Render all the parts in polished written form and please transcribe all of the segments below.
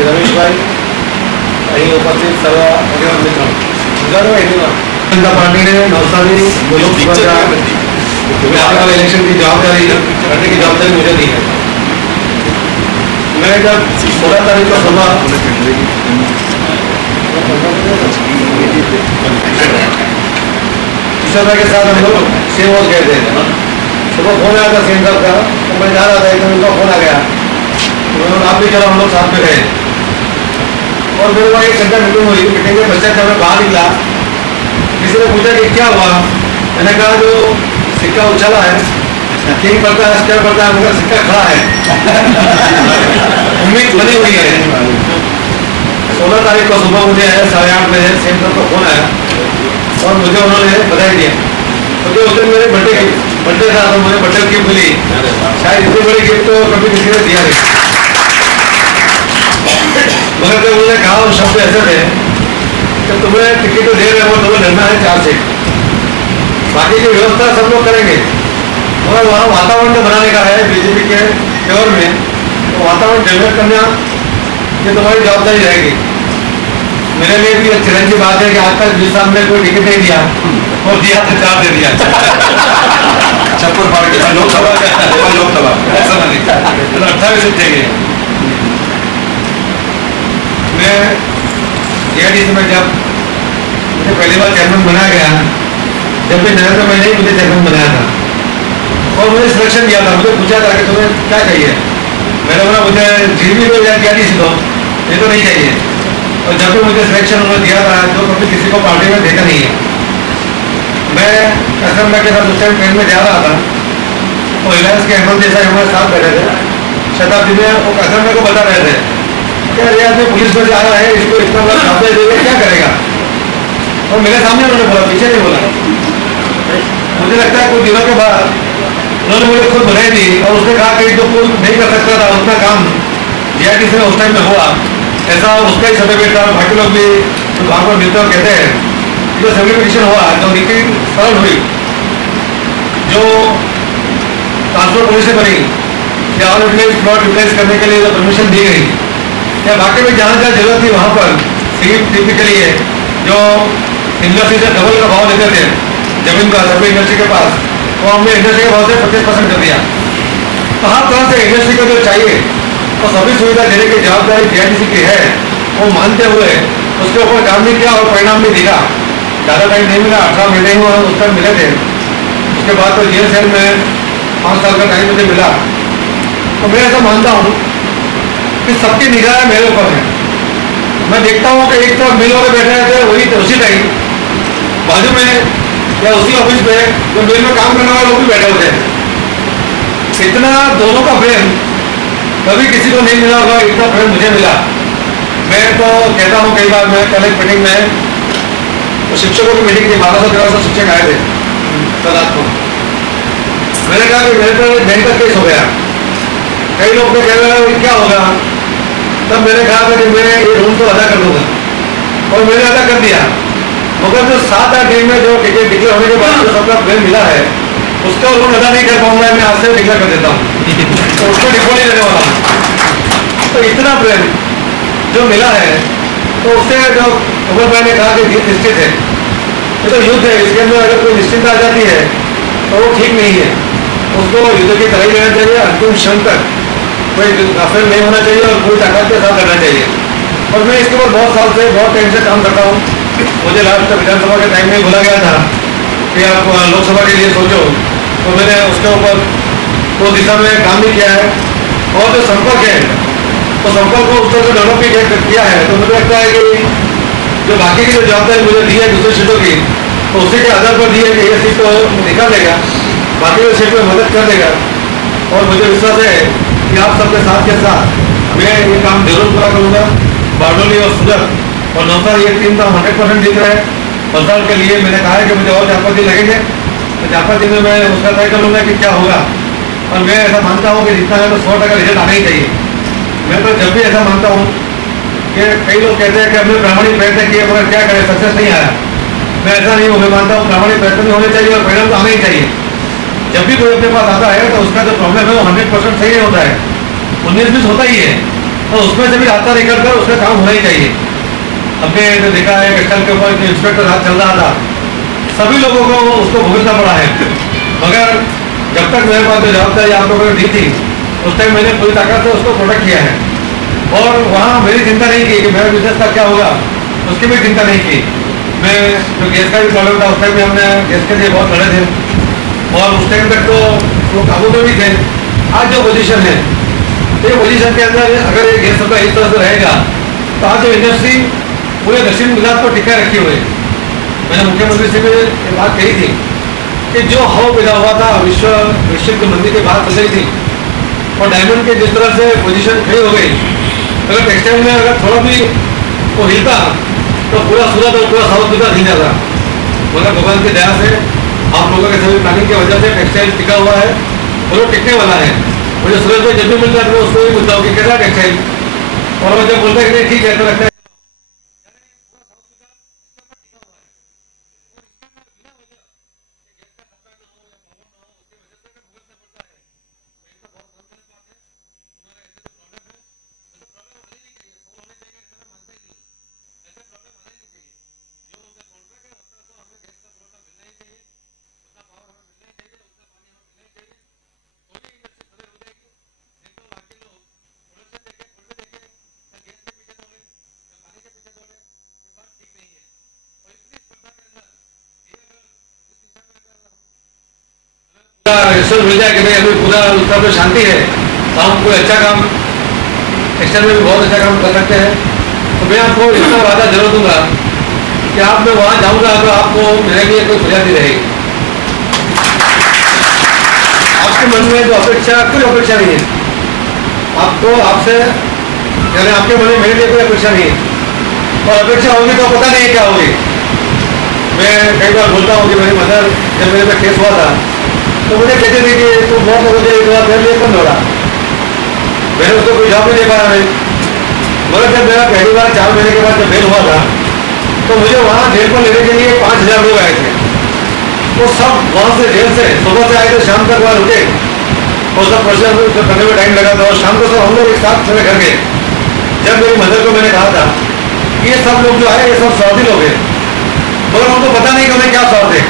श्री रमेशभाई અહીં ઉપસ્થિત સર્વ આગેવાન મિત્રો ગુજરાતમાં जनता पार्टी ने नवसारी लोकसभा इलेक्शन की जवाबदारी करने की जवाबदारी मुझे दी है। मैं जब 16 तारीख को सुबह किशोर भाई के साथ हम लोग सेम हाउस गए थे। सुबह फोन आया था सीएम साहब का, तो मैं जा रहा था, एकदम उनका फोन आ गया, तो आप भी चलो हम लोग साथ में गए। और मेरे वहाँ एक घंटा मीटिंग हुई। मीटिंग के बच्चे जब मैं बाहर निकला, किसी ने पूछा कि क्या हुआ, मैंने कहा जो सिक्का उछला है, किंग पड़ता है, स्क्वायर पड़ता है, मगर सिक्का खड़ा है। उम्मीद बनी हुई है। 16 तारीख को सुबह मुझे 8:30 बजे सीएम साहब का फोन आया और मुझे उन्होंने बधाई दिया, क्योंकि उस दिन मेरे बर्थडे था, तो मुझे बर्थडे गिफ्ट मिली। शायद इतनी बड़ी गिफ्ट तो कभी किसी ने दिया नहीं। मगर जब उन्होंने कहा उस शब्द ऐसे थे कि तुम्हें टिकट तो दे रहे हो, तुम्हें लेना है 4 सीट, बाकी की व्यवस्था सब लोग करेंगे, मगर वहाँ वातावरण जो बनाने का है बीजेपी के फेवर में, तो वातावरण डेवलप करना ये तुम्हारी जवाबदारी रहेगी। मेरे लिए भी चैलेंज की बात है कि आज तक जिस साल में कोई टिकट नहीं दिया और दिया तो 4 दे दिया। छप्पर फाड़ के लोकसभा ऐसा नहीं, 28 सीट चाहिए। मैं AITC में जब मुझे पहली बार चेयरमैन बनाया गया, जब भी नरेंद्र भाई ने मुझे चेयरमैन बनाया था और मुझे सिलेक्शन दिया था, मुझे पूछा था कि तुम्हें क्या चाहिए। मैंने बोला मुझे GV दो या AITC दो, ये तो नहीं चाहिए। और जब भी मुझे सिलेक्शन उन्होंने दिया था, जो कभी किसी को पार्टी में देखा नहीं है। मैं असम के साथ उस टाइम ट्रेन में जा रहा था, तो रिलायंस के अहमद जैसा हमारे साथ बैठे थे शताब्दी में, वो असम को बता रहे थे क्या रियाज में पुलिस में जा रहा है, इसको इतना बड़ा शब्द देगा, क्या करेगा। और मेरे सामने उन्होंने बोला, पीछे नहीं बोला। मुझे लगता है कुछ दिनों के बाद उन्होंने मुझे खुद बधाई दी और उसने कहा कि जो कोई नहीं कर सकता था उसका काम AITC में उस टाइम में हुआ, ऐसा उसका ही सर्टिफिकेट था। बाकी लोग भी वहाँ पर मिलते और कहते हैं जो सर्टिफिकेशन हुआ, जो नीति सरल हुई, जो ट्रांसपोर्ट पुलिस से बनी, या और प्लॉट यूटिलाइज करने के लिए जो परमिशन दी गई, या बाकी में जहाँ जहाँ जरूरत थी वहाँ पर CPP के लिए जो इंडस्ट्री से डबल का भाव लेते थे जमीन का सभी इंडस्ट्री के पास, तो हमने इंडस्ट्री के भाव से 25% कर दिया। तो हर तरह से इंडस्ट्री को जो चाहिए तो सभी सुविधा देने की जवाबदारी AITC की है, वो मानते हुए उसके ऊपर काम भी किया और परिणाम भी दिखा। ज़्यादा टाइम नहीं मिला, 18 महीने हुआ उस टाइम मिले थे। उसके बाद तो GSL में 5 साल का टाइम मुझे मिला। तो मैं ऐसा मानता हूँ कि सबकी निगाह मेरे ऊपर है। मैं देखता हूँ कि एक तरफ मिल वाले बैठे रहते हैं, वही उसी टाइम बाजू में या उसी ऑफिस में जो मिल में काम करने वाले लोग भी बैठे होते हैं। इतना दोनों का प्रेम कभी किसी को नहीं मिला होगा, इतना प्रेम मुझे मिला। मैं तो कहता हूँ कई बार, मैं कल एक मीटिंग में तो शिक्षकों की मीटिंग थी, 1200-1300 शिक्षक आए थे कल रात को। मैंने कहा कि मेरे पर बैंक का केस हो गया। कई लोग तो कह रहे हैं क्या होगा, तब मैंने कहा था कि मैं ये रूम तो अदा कर दूंगा, और मैंने अदा कर दिया। मगर जो 7-8 दिन में जो टिकट डिक्लेयर होने के बाद जो सबका प्रेम मिला है, उसका लोन अदा नहीं कर पाऊंगा, मैं आज से डिक्लेयर कर देता हूँ, तो उसको डिफॉल्ट नहीं देने वाला हूँ। तो इतना प्रेम जो मिला है, तो उससे जो उमर भाई ने कहा कि जीत निश्चित है, ये तो युद्ध है, इसके अंदर अगर कोई निश्चिंता आ जाती है तो वो ठीक नहीं है। उसको युद्ध की तरह लेना चाहिए, अंतिम क्षण तक कोई गाफिल नहीं होना चाहिए और पूरी ताकत के साथ करना चाहिए। और मैं इसके ऊपर बहुत साल से बहुत टाइम से काम करता हूँ। मुझे लास्ट विधानसभा के टाइम में बोला गया था कि आप लोकसभा के लिए सोचो, तो मैंने उसके ऊपर उस दिशा में काम भी किया है। और जो संपर्क है, तो संपर्क को उस तरह से डेवलप भी किया है। तो मुझे लगता है कि जो बाकी की जो जवाबदारी मुझे दी है दूसरी सीटों की, तो उसी के आधार पर दी है कि ये सीट तो निकाल देगा, बाकी की सीट में मदद कर देगा। और मुझे विश्वास है कि आप सबके साथ के साथ मैं ये काम जरूर पूरा करूँगा। बारडोली और सूरत और नौसारी ये टीम तो 100% जीत रहे हैं। बलसाल के लिए मैंने कहा है कि मुझे और 4-5 दिन लगेंगे, तो 4-5 दिन में मैं उसका तय कर लूँगा कि क्या होगा। और मैं ऐसा मानता हूँ कि जितना है तो 100% रिजल्ट आना ही चाहिए। मैं तो जब भी ऐसा मानता हूँ कि कई लोग कहते हैं कि हमने प्रामाणिक प्रयत्न किए मगर क्या करें, सक्सेस नहीं आया। मैं ऐसा नहीं हूँ, मैं मानता हूँ प्रामाणिक प्रयत्न भी होने चाहिए और परिणाम तो आना ही चाहिए। जब भी कोई अपने पास आता है तो उसका जो प्रॉब्लम है वो 100% सही नहीं होता है, 19-20 होता ही है। तो उसमें से भी रास्ता निकल कर उसका काम होना ही चाहिए। हमने जो देखा है एक्शन के ऊपर जो इंस्पेक्टर राज चल रहा था, सभी लोगों को उसको भुगतना पड़ा है, मगर जब तक मेरे पास जो जवाबदारी आप लोगों ने दी थी उस टाइम मैंने पूरी ताकत से उसको प्रोटेक्ट किया है। और वहाँ मेरी चिंता नहीं की कि मेरा बिजनेस का क्या होगा, उसकी भी चिंता नहीं की। मैं जो गैस का भी प्रॉब्लम था उस टाइम में हमने गैस के लिए बहुत लड़े थे और उस टाइम तक तो वो काबू में भी थे। आज जो पोजीशन है, ये पोजीशन के अंदर अगर ये गैस सप्लाई इस तरह से रहेगा तो आज जो इंडस्ट्री पूरे दक्षिण गुजरात को टिका रखी हुई। मैंने मुख्यमंत्री से भी ये बात कही थी कि जो हवा पैदा हुआ था विश्व मंदी की बात चल रही थी और डायमंड के जिस तरह से पोजीशन खड़ी हो गई, अगर टेक्सटाइल में अगर थोड़ा भी वो हिलता तो पूरा सूरत और पूरा साउथ गुजरात हिल जाता। मगर भगवान की दया से आप लोगों के सभी प्लानिंग की वजह से टेक्सटाइल टिका हुआ है और वो टिकने वाला है। मुझे सूरत में जब भी मिलता है तो उसको भी पूछता हूँ कि कैसा टेक्सटाइल, और वो जब बोलता है कि ठीक है तो लगता है रिसोर्स मिल जाए कि भाई अभी पूरा उसका तो शांति है तो हम कोई अच्छा काम एक्शन में भी बहुत अच्छा काम कर सकते हैं। तो मैं आपको इतना वादा जरूर दूंगा कि आप मैं वहाँ जाऊँगा तो आपको मेरे लिए कोई फरियादी रहेगी। आपके मन में जो अपेक्षा, कोई अपेक्षा नहीं है आपको, आपसे यानी आपके मन में मेरे लिए कोई अपेक्षा नहीं है, और अपेक्षा होगी तो पता नहीं क्या होगी। मैं कई बार बोलता हूँ कि मेरी मदर जब मेरे पे केस हुआ था तो मुझे कहते थे कि तू बहुत लोगों से मेरे लिए कम हो रहा, मैंने उसको कोई जॉब नहीं दे पाया मैं। मगर जब मेरा पहली बार 4 महीने के बाद जब बेल हुआ था तो मुझे वहाँ जेल पर लेने के लिए 5000 लोग आए थे। वो सब वहाँ से जेल से सुबह से आए थे, शाम तक वहाँ रुके और सब प्रोसेस करने में टाइम लगा था और शाम को सब हम लोग एक साथ मेरे घर गए। जब मेरी मदर को मैंने कहा था कि ये सब लोग जो है ये सब स्वार्थी लोग हैं, मगर उनको पता नहीं कि उन्हें क्या स्वार्थ है।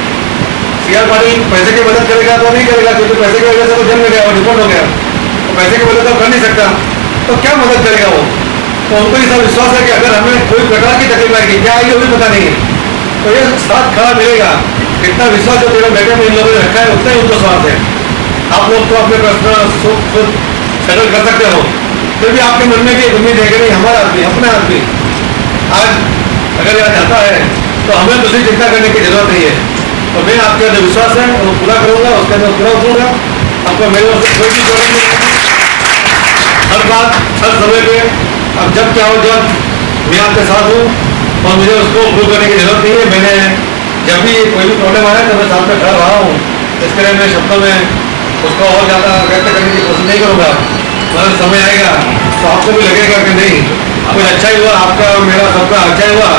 सीआर पाटिल पैसे की मदद करेगा तो नहीं करेगा, क्योंकि पैसे की वजह से तो जेल में गया और रिपोर्ट हो गया, तो पैसे की मदद तो कर नहीं सकता, तो क्या मदद करेगा वो। तो उनको ये सब विश्वास है कि अगर हमें कोई प्रकार की तकलीफ आएगी, क्या आएगी वो भी पता नहीं है, तो ये साथ खड़ा मिलेगा। इतना विश्वास जो तेरे बेटे में इन लोगों ने रखा है उतना ही उनको स्वार्थ है। आप लोग तो अपने पर्सनल सुख खुद सेटल कर सकते हो, फिर भी आपके मन में भी उम्मीद है कि नहीं हमारा आदमी, अपना आदमी आज अगर यहाँ जाता है तो हमें दूसरी चिंता करने की जरूरत नहीं है। तो मैं आपके जो विश्वास है वो पूरा करूँगा, उसके अंदर पूरा उतरूँगा। आपको मेरे ओर से कोई भी जरूरत नहीं, हर बात हर समय पे अब जब क्या हो जब मैं आपके साथ हूँ और मुझे उसको प्रूव करने की जरूरत नहीं है। मैंने जब भी कोई भी प्रॉब्लम आया तो मैं साथ में खड़ा रहा हूँ, इसके लिए मैं शब्दों में उसको और ज़्यादा व्यक्त करने की कोशिश नहीं करूँगा। मगर समय आएगा तो आपको भी लगेगा कि नहीं कुछ अच्छा ही हुआ, आपका मेरा सबका अच्छा ही हुआ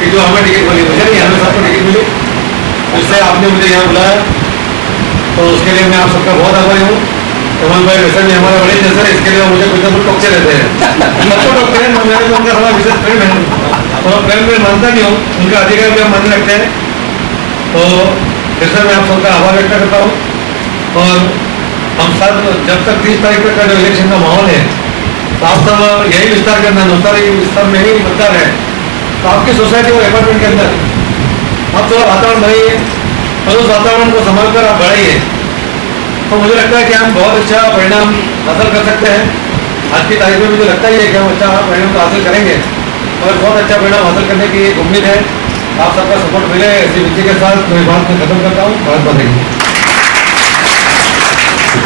कि जो हमें टिकट मिली, मुझे नहीं हमें सबको टिकट मिली, इसलिए आपने मुझे यहाँ बुलाया, तो उसके लिए मैं आप सबका बहुत आभारी हूँ। कमल भाई वैसे भी हमारा बड़े जैसे है, इसके लिए मुझे कुछ ना कुछ टोकते रहते हैं। तो टोकते हैं, मेरे को उनका थोड़ा विशेष प्रेम है, और प्रेम में मानता नहीं हूँ, उनका अधिकार भी हम मानने लगते हैं। तो जैसे मैं आप सबका आभार व्यक्त करता हूँ। और हम सब जब तक 30 तारीख तक का जो इलेक्शन का माहौल है तो आप सब यही विस्तार करना, नौतारी विस्तार में ही मतदार है, तो आपकी सोसाइटी और अपार्टमेंट के अंदर आप थोड़ा वातावरण बनाइए और उस वातावरण को संभाल कर आप बढ़ाइए। तो मुझे लगता है कि हम बहुत अच्छा परिणाम हासिल कर सकते हैं। आज की तारीख में मुझे लगता ही है कि हम अच्छा परिणाम तो हासिल करेंगे और बहुत अच्छा परिणाम हासिल करने की एक उम्मीद है। आप सबका सपोर्ट मिले, ऐसी विधि के साथ मैं बात को खत्म करता हूँ। बहुत बहुत धन्यवाद।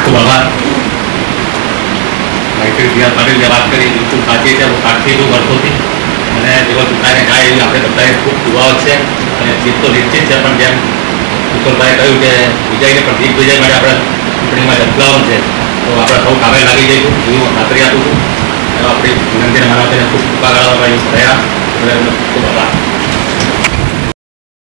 ખૂબ આભાર માઇકલ સીઆર પાટીલ જે વાત કરી બિલકુલ સાચી છે, હું સાક્ષી વર્ષોથી અને જેવો ચૂંટાઈને જાય એવી આપણે બધાએ ખૂબ દુઆઓ છે અને જીત તો નિશ્ચિત છે, પણ જેમ કિશોરભાઈએ કહ્યું કે વિજયને પણ દિગ્વિજય માટે આપણે ચૂંટણીમાં ઝંપલાવવાનું છે, તો આપણે સૌ કામે લાગી જઈશું એવી હું ખાતરી આપું છું. આપણી વિનંતીને માનવતાને ખૂબ ટૂંકા ગાળામાં રહ્યા ખૂબ આભાર.